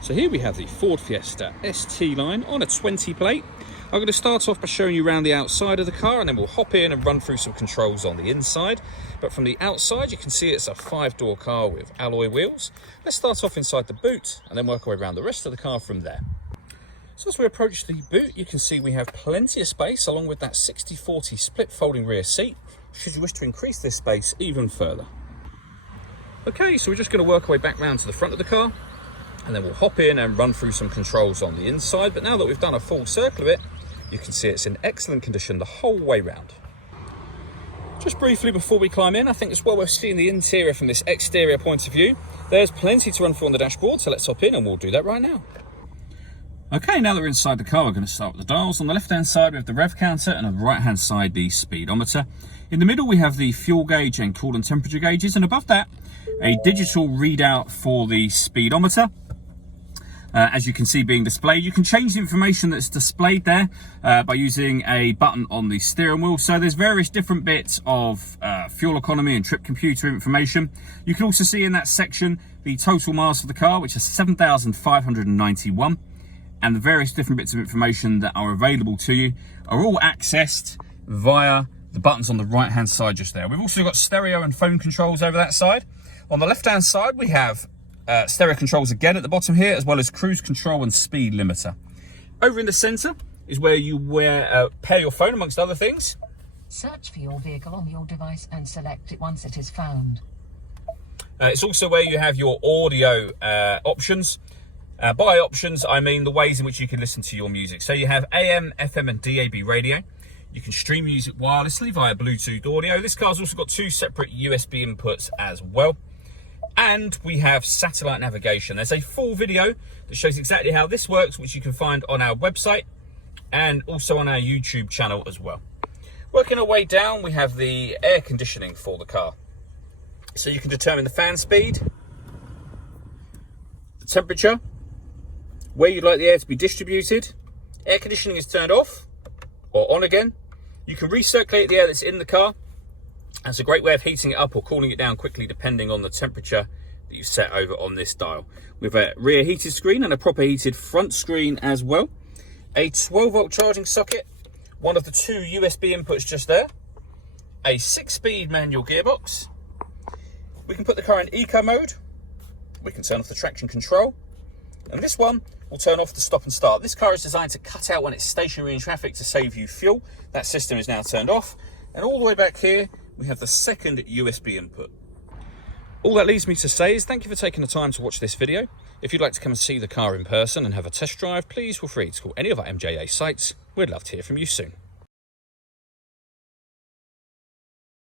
So here we have the Ford Fiesta ST line on a 20 plate. I'm going to start off by showing you around the outside of the car, and then we'll hop in and run through some controls on the inside. But from the outside, you can see it's a 5-door car with alloy wheels. Let's start off inside the boot and then work our way around the rest of the car from there. So as we approach the boot, you can see we have plenty of space along with that 60/40 split folding rear seat, should you wish to increase this space even further. Okay, so we're just going to work our way back round to the front of the car, and then we'll hop in and run through some controls on the inside. But now that we've done a full circle of it, you can see it's in excellent condition the whole way round. Just briefly before we climb in, I think it's well worth seeing the interior from this exterior point of view. There's plenty to run through on the dashboard, so let's hop in and we'll do that right now. Okay, now that we're inside the car, we're going to start with the dials. On the left-hand side, we have the rev counter, and on the right-hand side, the speedometer. In the middle, we have the fuel gauge and coolant temperature gauges, and above that, a digital readout for the speedometer. As you can see being displayed, you can change the information that's displayed there by using a button on the steering wheel. So there's various different bits of fuel economy and trip computer information. You can also see in that section the total miles for the car, which is 7,591. And the various different bits of information that are available to you are all accessed via the buttons on the right hand side just there. We've also got stereo and phone controls over that side. On the left hand side, we have stereo controls again at the bottom here, as well as cruise control and speed limiter. Over in the center is where you pair your phone, amongst other things. Search for your vehicle on your device and select it once it is found. It's also where you have your audio options. By options, I mean the ways in which you can listen to your music. So you have AM, FM and DAB radio. You can stream music wirelessly via Bluetooth audio. This car's also got 2 separate USB inputs as well. And we have satellite navigation. There's a full video that shows exactly how this works, which you can find on our website and also on our YouTube channel as well. Working our way down, we have the air conditioning for the car. So you can determine the fan speed, the temperature, where you'd like the air to be distributed. Air conditioning is turned off or on again. You can recirculate the air that's in the car. That's a great way of heating it up or cooling it down quickly depending on the temperature that you set over on this dial. We have a rear heated screen and a proper heated front screen as well. A 12-volt charging socket, one of the 2 USB inputs just there. A 6-speed manual gearbox. We can put the car in eco mode. We can turn off the traction control. And this one will turn off the stop and start. This car is designed to cut out when it's stationary in traffic to save you fuel. That system is now turned off. And all the way back here, we have the second USB input. All that leaves me to say is thank you for taking the time to watch this video. If you'd like to come and see the car in person and have a test drive, please feel free to call any of our MJA sites. We'd love to hear from you soon.